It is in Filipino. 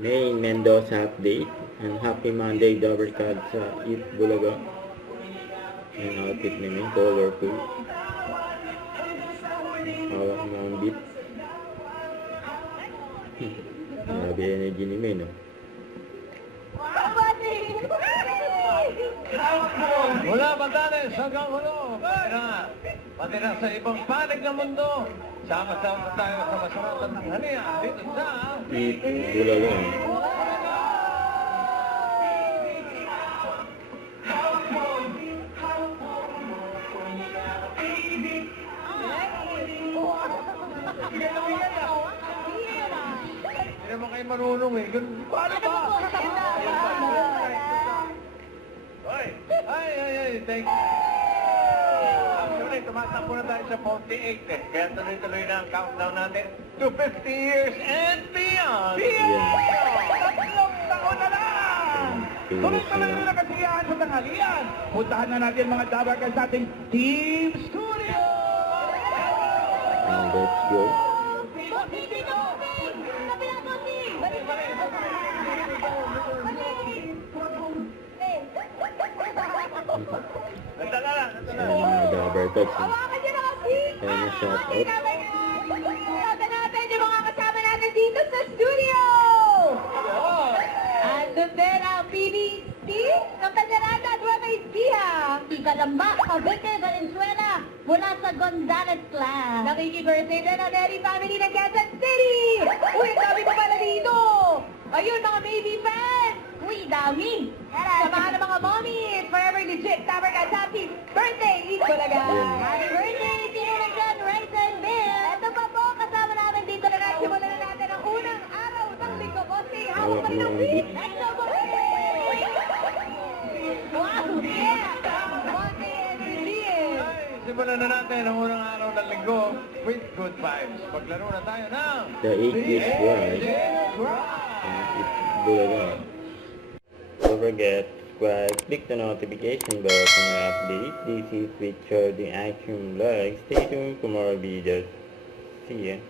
May Mendoza update and happy Monday Dabber Card sa Eat Bulaga. Yung outfit ni May, colorful. Hawak na ang beat. Grabe energy ni May, no? Mula Batanes hanggang Hulo, pati na sa ibang panig ng mundo, sama-sama tayo sa masarap at tanghalian dito sa Eat Bulaga. Hindi naman kayo marunong eh. Paano ba? Ay, thank you. Actually, tumatakbo na tayo sa 48 eh. Kaya tuloy-tuloy na ang countdown natin to 50 years and beyond. Tatlong taon na lang! Tuloy-tuloy na kasiyahan sa tanghalian. Puntahan na natin mga dabarkas sa ating Team Studio! And let's go. Nagdala lang. Ayan mga Dabber Cards. Ayan na shout out. Tawagan natin yung mga kasama natin dito sa studio! Andun din ang PBC ng Tanyarada at Nueva Ecija. Ikalamba, Cavite, Valenzuela, mula sa Gonzales Clan. Nakikibirthday din ang Neri family ng Quezon City! Uy, dami pa pala dito! Ayun, mga baby fans! Uy, dami! Samahan ng mga mommies! Forever legit! Dabber Cats, happy birthday! Eat Bulaga! Happy birthday, Tinulagan, Rice and Bill! Ito pa po, kasama namin dito na nagsimula na natin ang unang araw ng linggo. Bossy, hawak pa rin ang beat! Let's go, Bossy! Wow! Yeah! Bossy and Regine! Ay, simulan na natin ang unang araw ng linggo with good vibes. Paglaro na tayo ng The 8 is right. And Eat Bulaga. Don't forget, subscribe, click the notification bell for my update. This is Richard the Action Vlog. Stay tuned for more videos. See ya.